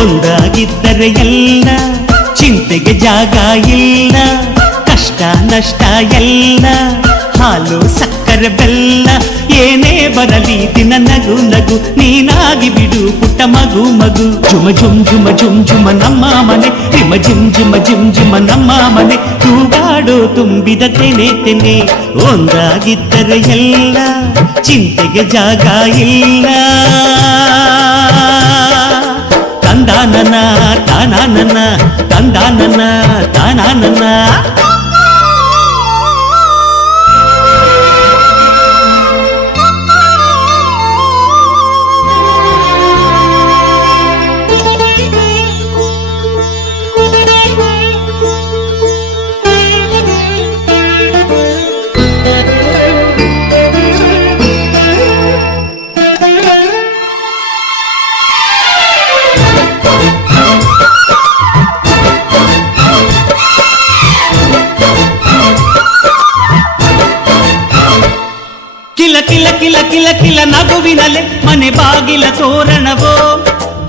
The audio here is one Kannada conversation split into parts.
ಒಂದಾಗಿದ್ದರೆ ಎಲ್ಲ ಚಿಂತೆಗೆ ಜಾಗ ಇಲ್ಲ, ಕಷ್ಟ ನಷ್ಟ ಎಲ್ಲ ಹಾಲು ಸಕ್ಕರೆ ಬೆಲ್ಲ ಏನೇ ಬರಲಿ ದಿನ ನಗು ನಗು ನೀನಾಗಿ ಬಿಡು ಪುಟ್ಟ ಮಗು ಮಗು. ಜುಮ ಜುಮ್ ಜುಮ ಜುಮ್ ಜುಮ ನಮ್ಮ ಮನೆ, ರಿಮ ಜಿಮ್ ಜಿಮ ಜಿಮ್ ಜಿಮ ನಮ್ಮ ಮನೆ, ತೂಗಾಡೋ ತುಂಬಿದ ತೆನೆ ತೆನೆ. ಒಂದಾಗಿದ್ದರೆ ಎಲ್ಲ ಚಿಂತೆಗೆ ಜಾಗ ಇಲ್ಲ. ತಂದಾನನ ತಾನಾನನ ತಂದಾನನ ತಾನಾನನ. ಕಿಲ ಕಿಲ ಕಿಲ ಕಿಲ ಕಿಲ ನಗುವಿನಲೆ ಮನೆ ಬಾಗಿಲ ತೋರಣವೋ,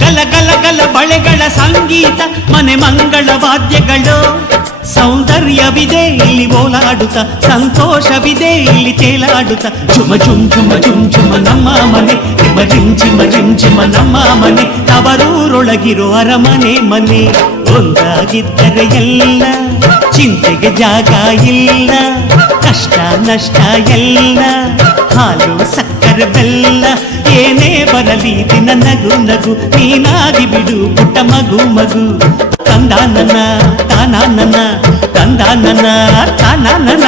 ಗಲ ಗಲ ಗಲ ಬಳೆಗಳ ಸಂಗೀತ ಮನೆ ಮಂಗಳ ವಾದ್ಯಗಳು. ಸೌಂದರ್ಯವಿದೆ ಇಲ್ಲಿ ಓಲಾಡುತ್ತ, ಸಂತೋಷವಿದೆ ಇಲ್ಲಿ ತೇಲಾಡುತ್ತ. ಜುಮ ಜುಮ್ ಜುಮ ಜುಮ್ ಜುಮ ನಮ್ಮ ಮನೆ, ರಿಮ ರಿಮ್ ಜಿಮ ರಿಮ್ ಜಿಮ ನಮ್ಮ ಮನೆ, ತವರೂರೊಳಗಿರೋ ಅರಮನೆ ಮನೆ. ಒಂದಾಗಿದ್ದರೆ ಎಲ್ಲ ಚಿಂತೆಗೆ ಜಾಗ ಇಲ್ಲ, ಕಷ್ಟ ನಷ್ಟ ಎಲ್ಲ ಹಾಲು ಸಕ್ಕರೆ ಬೆಲ್ಲ ಏನೇ ಬರಲಿ ದಿನ ನಗು ನಗು ನೀನಾಗಿ ಬಿಡು ಪುಟ್ಟ ಮಗು ಮಗು. ತಂದಾನನ ತಾನಾನನ ತಂದಾನನ ತಾನಾನನ.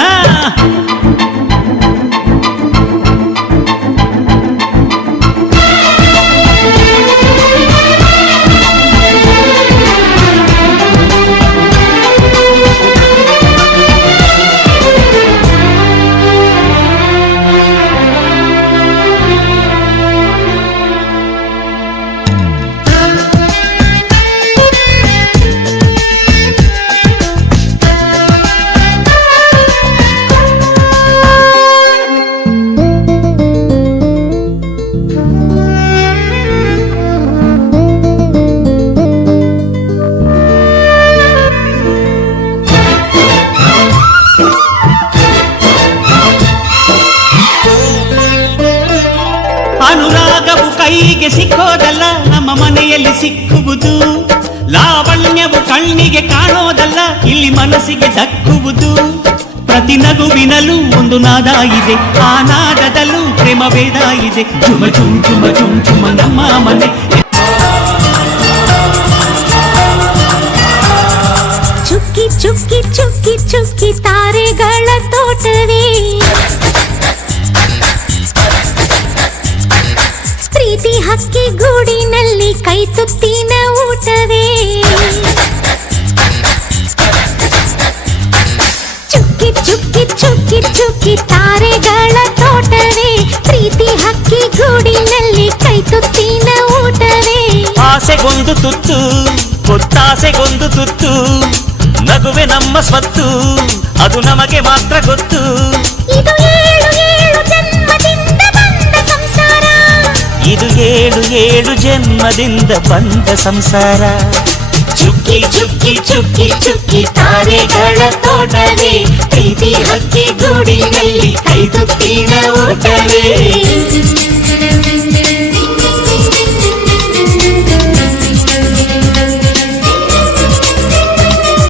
ಅನುರಾಗವು ಕೈಗೆ ಸಿಕ್ಕೋದಲ್ಲ, ನಮ್ಮ ಮನೆಯಲ್ಲಿ ಸಿಕ್ಕುವುದು. ಲಾವಣ್ಯವು ಕಣ್ಣಿಗೆ ಕಾಣೋದಲ್ಲ, ಇಲ್ಲಿ ಮನಸ್ಸಿಗೆ ದಕ್ಕುವುದು. ಪ್ರತಿ ನಗುವಿನಲ್ಲೂ ಒಂದು ನಾದ ಇದೆ, ಆ ನಾದದಲ್ಲೂ ಪ್ರೇಮ ಭೇದ ಇದೆ. ಜುಮ ಜುಮ್ ಜುಮ ಜುಮ್ ಜುಮ ನಮ್ಮ ಮನೆ. ಚುಕ್ಕಿ ಚುಕ್ಕಿ ಚುಕ್ಕಿ ಚುಕ್ಕಿ ತಾರೆಗಳ ತೋಟವೇ, ಪ್ರೀತಿ ಹಕ್ಕಿ ಗೂಡಿನಲ್ಲಿ ಕೈ ತುತ್ತಿನ ಊಟವೇ. ಚುಕ್ಕಿ ಚುಕ್ಕಿ ಚುಕ್ಕಿ ಚುಕ್ಕಿ ತಾರೆಗಳ ತೋಟವೇ, ಪ್ರೀತಿ ಹಕ್ಕಿ ಗೂಡಿನಲ್ಲಿ ಕೈ ತುತ್ತಿನ ಊಟವೇ. ಆಸೆಗೊಂದು ತುತ್ತು ಗೊತ್ತಾಸೆಗೊಂದು ತುತ್ತು, ನಗುವೆ ನಮ್ಮ ಸ್ವತ್ತು ಅದು ನಮಗೆ ಮಾತ್ರ ಗೊತ್ತು. ಇದು ಏಳು ಏಳು ಜನ್ಮದಿಂದ ಬಂದ ಸಂಸಾರ, ಇದು ಏಳು ಏಳು ಜನ್ಮದಿಂದ ಬಂದ ಸಂಸಾರ. ಚುಕ್ಕಿ ಚುಕ್ಕಿ ಚುಕ್ಕಿ ಚುಕ್ಕಿ ತಾರೆಗಳ ತೋಟವೇ, ಪ್ರೀತಿ ಹಕ್ಕಿ ಗೂಡಿನಲ್ಲಿ ಕೈ ತುತ್ತಿನ ಊಟವೇ.